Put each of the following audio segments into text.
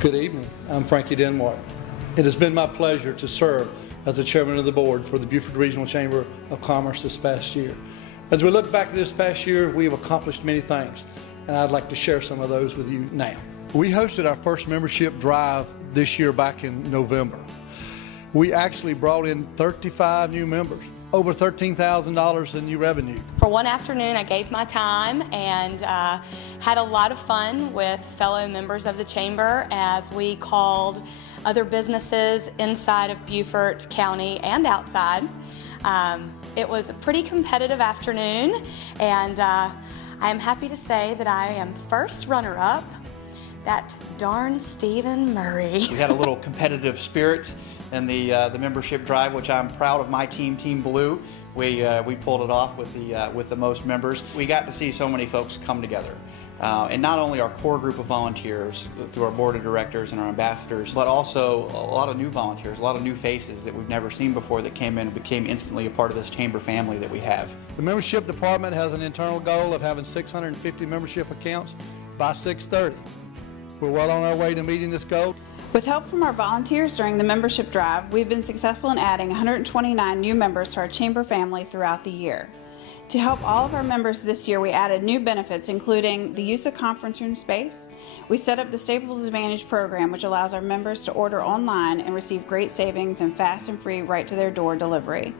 Good evening. I'm Frankie Denmark. It has been my pleasure to serve as the chairman of the board for the Beaufort Regional Chamber of Commerce this past year. As we look back to this past year, we have accomplished many things, and I'd like to share some of those with you now. We hosted our first membership drive this year back in November. We actually brought in 35 new members, over $13,000 in new revenue. For one afternoon, I gave my time and had a lot of fun with fellow members of the chamber as we called other businesses inside of Beaufort County and outside. It was a pretty competitive afternoon, and I am happy to say that I am first runner-up, that darn Stephen Murray. We had a little competitive spirit in the membership drive, which I'm proud of my team, Team Blue. We pulled it off with the most members. We got to see so many folks come together. And not only our core group of volunteers through our board of directors and our ambassadors, but also a lot of new volunteers, a lot of new faces that we've never seen before that came in and became instantly a part of this chamber family that we have. The membership department has an internal goal of having 650 membership accounts by 6:30. We're well on our way to meeting this goal. With help from our volunteers during the membership drive, we've been successful in adding 129 new members to our chamber family throughout the year. To help all of our members this year, we added new benefits, including the use of conference room space. We set up the Staples Advantage program, which allows our members to order online and receive great savings and fast and free right to their door delivery.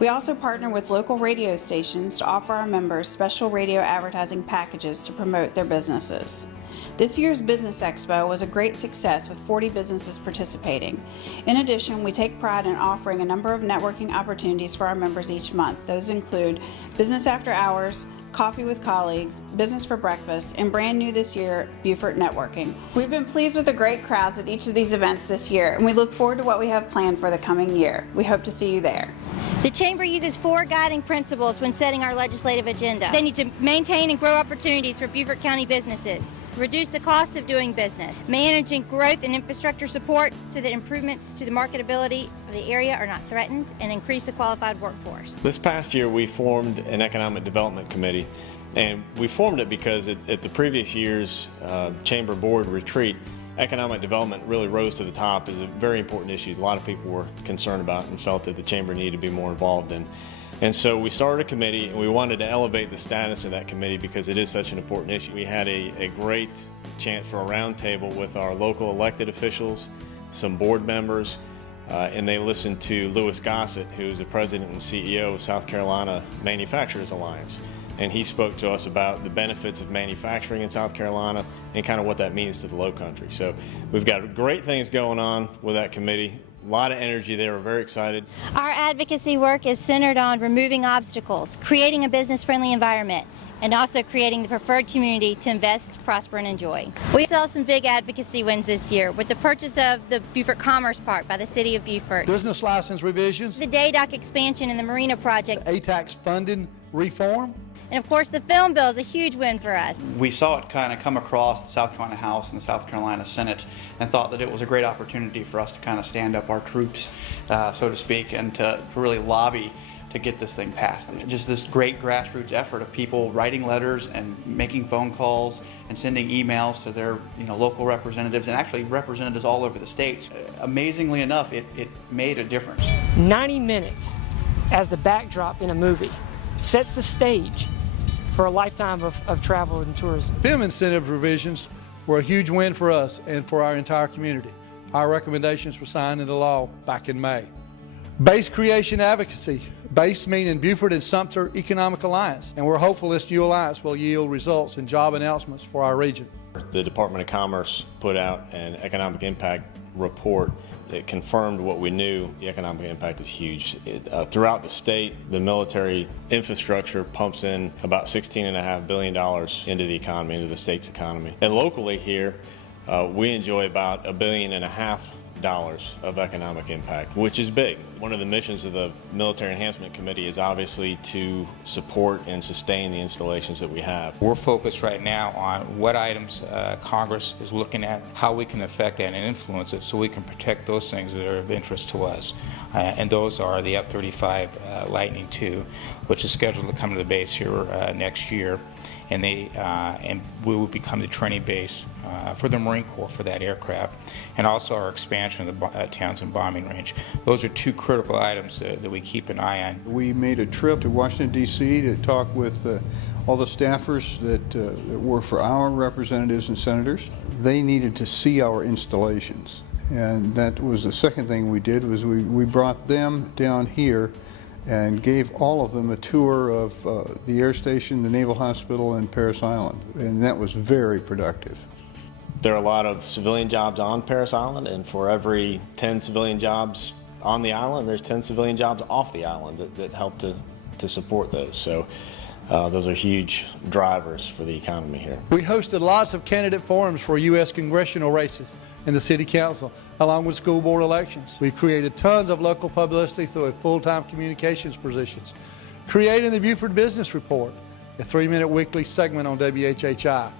We also partner with local radio stations to offer our members special radio advertising packages to promote their businesses. This year's Business Expo was a great success with 40 businesses participating. In addition, we take pride in offering a number of networking opportunities for our members each month. Those include Business After Hours, Coffee with Colleagues, Business for Breakfast, and brand new this year, Beaufort Networking. We've been pleased with the great crowds at each of these events this year, and we look forward to what we have planned for the coming year. We hope to see you there. The Chamber uses 4 guiding principles when setting our legislative agenda. They need to maintain and grow opportunities for Beaufort County businesses, reduce the cost of doing business, managing growth and infrastructure support so that improvements to the marketability of the area are not threatened, and increase the qualified workforce. This past year we formed an economic development committee, and we formed it because at the previous year's Chamber Board retreat, economic development really rose to the top as a very important issue. A lot of people were concerned about and felt that the Chamber needed to be more involved in. And so we started a committee, and we wanted to elevate the status of that committee because it is such an important issue. We had a great chance for a roundtable with our local elected officials, some board members, and they listened to Louis Gossett, who is the president and CEO of South Carolina Manufacturers Alliance. And he spoke to us about the benefits of manufacturing in South Carolina and kind of what that means to the Low Country. So we've got great things going on with that committee. A lot of energy there. We're very excited. Our advocacy work is centered on removing obstacles, creating a business-friendly environment, and also creating the preferred community to invest, prosper, and enjoy. We saw some big advocacy wins this year with the purchase of the Beaufort Commerce Park by the City of Beaufort, Business license revisions, the day dock expansion and the marina project, ATAX funding reform, and of course the film bill is a huge win for us. We saw it kind of come across the South Carolina House and the South Carolina Senate and thought that it was a great opportunity for us to kind of stand up our troops, so to speak, and to really lobby to get this thing passed. Just this great grassroots effort of people writing letters and making phone calls and sending emails to their local representatives and actually representatives all over the state. Amazingly enough, it made a difference. 90 minutes as the backdrop in a movie sets the stage for a lifetime of travel and tourism. film incentive revisions were a huge win for us and for our entire community. Our recommendations were signed into law back in May. Base creation advocacy. BASE meaning Beaufort and Sumter Economic Alliance, and we're hopeful this new alliance will yield results in job announcements for our region. The Department of Commerce put out an economic impact report. It confirmed what we knew. The economic impact is huge. Throughout the state, the military infrastructure pumps in about $16.5 billion into the economy, into the state's economy. And locally here, we enjoy about $1.5 billion of economic impact, which is big. One of the missions of the Military Enhancement Committee is obviously to support and sustain the installations that we have. We're focused right now on what items Congress is looking at, how we can affect that and influence it so we can protect those things that are of interest to us. And those are the F-35 Lightning II, which is scheduled to come to the base here next year. And we will become the training base for the Marine Corps for that aircraft, and also our expansion of the Townsend bombing range. Those are two critical items that we keep an eye on. We made a trip to Washington, D.C. to talk with all the staffers that work for our representatives and senators. They needed to see our installations, and that was the second thing we did, was we brought them down here and gave all of them a tour of the air station, the Naval Hospital, and Parris Island, and that was very productive. There are a lot of civilian jobs on Parris Island, and for every 10 civilian jobs on the island, there's 10 civilian jobs off the island that help to support those. So those are huge drivers for the economy here. We hosted lots of candidate forums for U.S. congressional races and the City Council, along with school board elections. We created tons of local publicity through a full-time communications positions, creating the Beaufort Business Report, a 3-minute weekly segment on WHHI,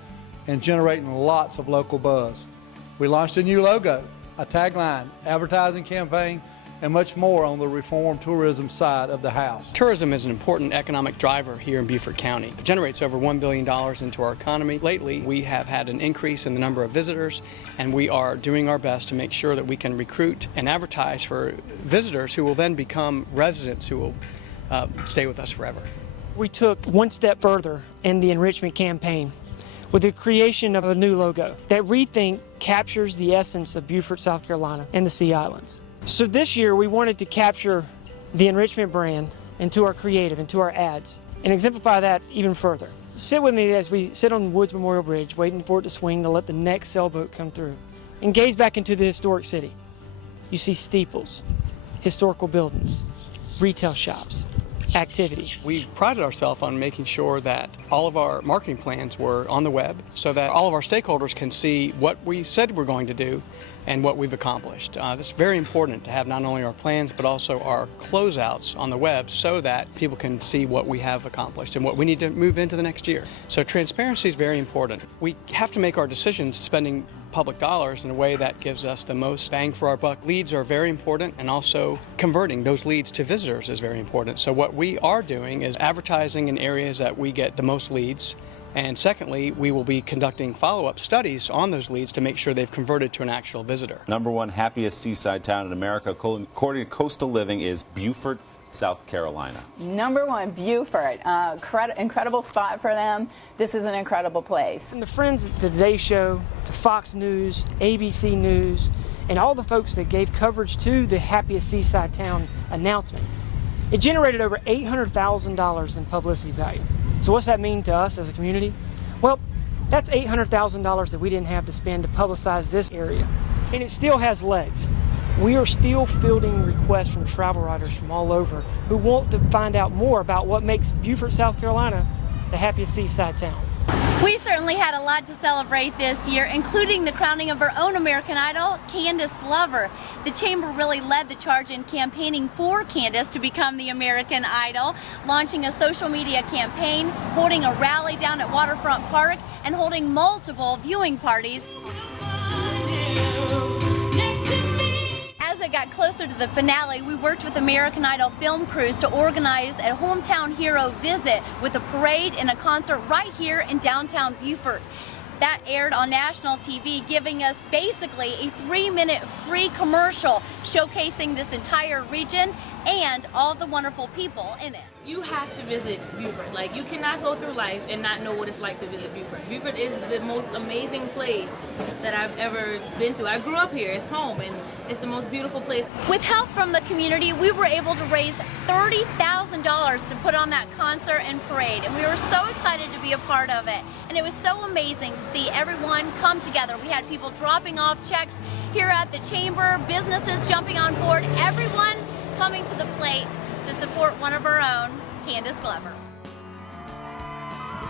and generating lots of local buzz. We launched a new logo, a tagline, advertising campaign, and much more on the reform tourism side of the house. Tourism is an important economic driver here in Beaufort County. It generates over $1 billion into our economy. Lately, we have had an increase in the number of visitors, and we are doing our best to make sure that we can recruit and advertise for visitors who will then become residents who will stay with us forever. We took one step further in the enrichment campaign with the creation of a new logo that we think captures the essence of Beaufort, South Carolina, and the Sea Islands. So this year we wanted to capture the enrichment brand into our creative, into our ads, and exemplify that even further. Sit with me as we sit on Woods Memorial Bridge, waiting for it to swing to let the next sailboat come through, and gaze back into the historic city. You see steeples, historical buildings, retail shops, activity. We prided ourselves on making sure that all of our marketing plans were on the web so that all of our stakeholders can see what we said we're going to do and what we've accomplished. It's very important to have not only our plans but also our closeouts on the web so that people can see what we have accomplished and what we need to move into the next year. So transparency is very important. We have to make our decisions spending public dollars in a way that gives us the most bang for our buck. Leads are very important, and also converting those leads to visitors is very important. So what we are doing is advertising in areas that we get the most leads, and secondly, we will be conducting follow-up studies on those leads to make sure they've converted to an actual visitor. #1 happiest seaside town in America, according to Coastal Living, is Beaufort, South Carolina. #1, Beaufort. Incredible spot for them. This is an incredible place. From the friends at the Today Show, to Fox News, ABC News, and all the folks that gave coverage to the happiest seaside town announcement, it generated over $800,000 in publicity value. So what's that mean to us as a community? Well, that's $800,000 that we didn't have to spend to publicize this area. And it still has legs. We are still fielding requests from travel writers from all over who want to find out more about what makes Beaufort, South Carolina, the happiest seaside town. We certainly had a lot to celebrate this year, including the crowning of our own American Idol, Candace Glover. The Chamber really led the charge in campaigning for Candace to become the American Idol, launching a social media campaign, holding a rally down at Waterfront Park, and holding multiple viewing parties. As it got closer to the finale, we worked with American Idol film crews to organize a hometown hero visit with a parade and a concert right here in downtown Beaufort. That aired on national TV, giving us basically a 3-minute free commercial showcasing this entire region and all the wonderful people in it. You have to visit Beaufort. Like, you cannot go through life and not know what it's like to visit Beaufort. Beaufort is the most amazing place that I've ever been to. I grew up here, it's home, and it's the most beautiful place. With help from the community, we were able to raise $30,000 to put on that concert and parade, and we were so excited to be a part of it. And it was so amazing to see everyone come together. We had people dropping off checks here at the Chamber, businesses jumping on board, everyone coming to the plate to support one of our own, Candace Glover.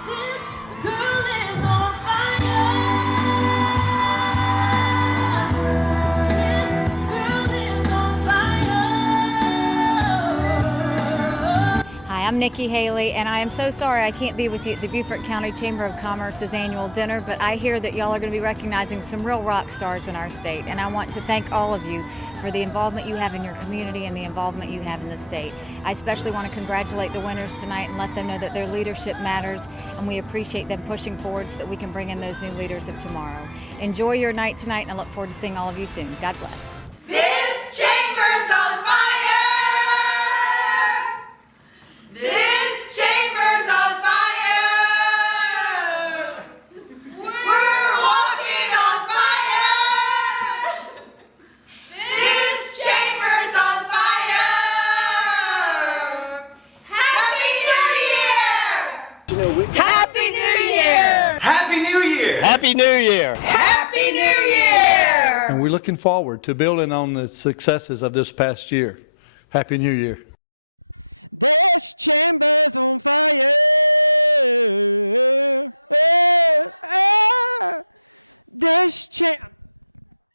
This girl is on fire. This girl is on fire. I'm Nikki Haley, and I am so sorry I can't be with you at the Beaufort County Chamber of Commerce's annual dinner, but I hear that y'all are going to be recognizing some real rock stars in our state, and I want to thank all of you for the involvement you have in your community and the involvement you have in the state. I especially want to congratulate the winners tonight and let them know that their leadership matters, and we appreciate them pushing forward so that we can bring in those new leaders of tomorrow. Enjoy your night tonight, and I look forward to seeing all of you soon. God bless. This chamber's on fire! This chamber's on fire! We're walking on fire! This chamber's on fire! Happy New Year! Happy New Year! Happy New Year! Happy New Year! Happy New Year! And we're looking forward to building on the successes of this past year. Happy New Year.